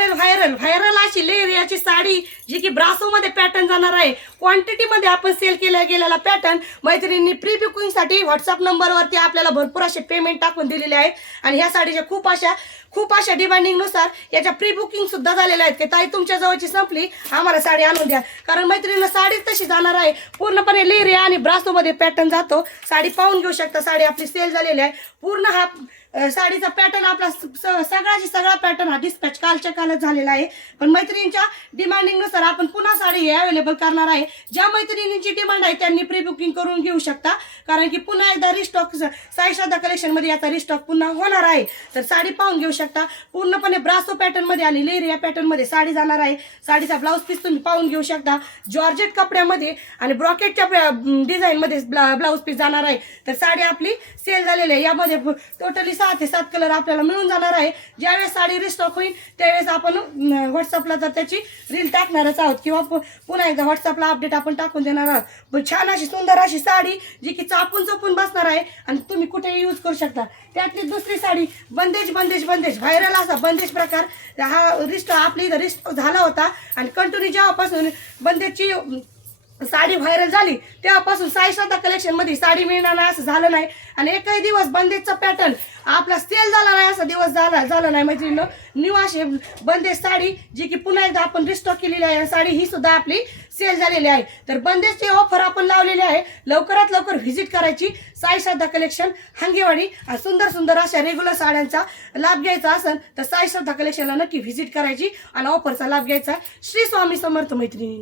Viral viral viral अशी लेरियाची साडी जी की ब्रासोमध्ये pattern जाणार आहे. क्वांटिटीमध्ये आपण सेल केला गेलेला पॅटर्न मैत्रिणींनी प्री बुकिंगसाठी व्हॉट्सअप नंबरवरती आपल्याला भरपूर असे पेमेंट टाकून दिलेले आहेत. आणि ह्या साडीच्या खूप अशा डिमांडिंगनुसार याच्या प्री बुकिंग सुद्धा झालेल्या आहेत की ताई तुमच्या जवळची संपली, आम्हाला साडी आणून द्या. कारण मैत्रिणींना साडीच तशी जाणार आहे, पूर्णपणे लेरिया आणि ब्रासोमध्ये पॅटर्न जातो. साडी पाहून घेऊ शकता. साडी आपली सेल झालेली आहे. पूर्ण हा साडीचा पॅटर्न आपला सगळा पॅटर्न हा डिस्पॅच कालच्या कालच झालेला आहे. पण मैत्रिणींच्या डिमांडिंगनुसार आपण पुन्हा साडी अवेलेबल करणार आहे. ज्या मैत्रिणींची डिमांड आहे त्यांनी प्री बुकिंग करून घेऊ शकता, कारण की पुन्हा एकदा रिस्टॉक साई श्रद्धा कलेक्शन मध्ये याचा रिस्टॉक पुन्हा होणार आहे. तर साडी पाहून घेऊ शकता. पूर्णपणे ब्रासो पॅटर्न मध्ये आणि लेरिया पॅटर्न मध्ये साडी जाणार आहे. साडीचा ब्लाऊज पीस तुम्ही पाहून घेऊ शकता. जॉर्जेट कपड्यामध्ये आणि ब्रॉकेटच्या डिझाईन मध्ये ब्लाऊज पीस जाणार आहे. तर साडी आपली सेल झालेली आहे. यामध्ये टोटली 6 ते 7 कलर आपल्याला मिळून जाणार आहे. ज्यावेळेस साडी रिस्टॉक होईल त्यावेळेस आपण व्हॉट्सअपला तर त्याची रील टाकणारच आहोत किंवा पुन्हा एकदा व्हॉट्सअपला अपडेट आपण टाकून देणार आहोत. पण छान अशी सुंदर अशी साडी जी की चापून बसणार आहे आणि तुम्ही कुठेही यूज करू शकता. त्यातली दुसरी साडी बंदेज व्हायरल असा बंदेज प्रकार. हा आपली इथं रिस्टॉक झाला होता आणि कंटिन्यू जेव्हापासून बंदेजची साडी व्हायरल झाली तेव्हापासून साई श्रद्धा कलेक्शन मध्ये साडी मिळणार नाही असं झालं नाही. आणि एकही दिवस बंदेजचा पॅटर्न आपला सेल झाला नाही असा दिवस झाला नाही. मैत्रिणींनो, न्यू अशी बंदेज साडी जी की पुन्हा एकदा आपण रिस्टॉक केलेली आहे. साडी ही सुद्धा आपली सेल झालेली आहे. तर बंदेजची ऑफर आपण लावलेली आहे. लवकरात लवकर व्हिजिट करायची साई श्रद्धा कलेक्शन हंगेवाडी. सुंदर अशा रेग्युलर साड्यांचा लाभ घ्यायचा असेल तर साई श्रद्धा कलेक्शनला नक्की व्हिजिट करायची आणि ऑफरचा लाभ घ्यायचा. श्री स्वामी समर्थ मैत्रिणी.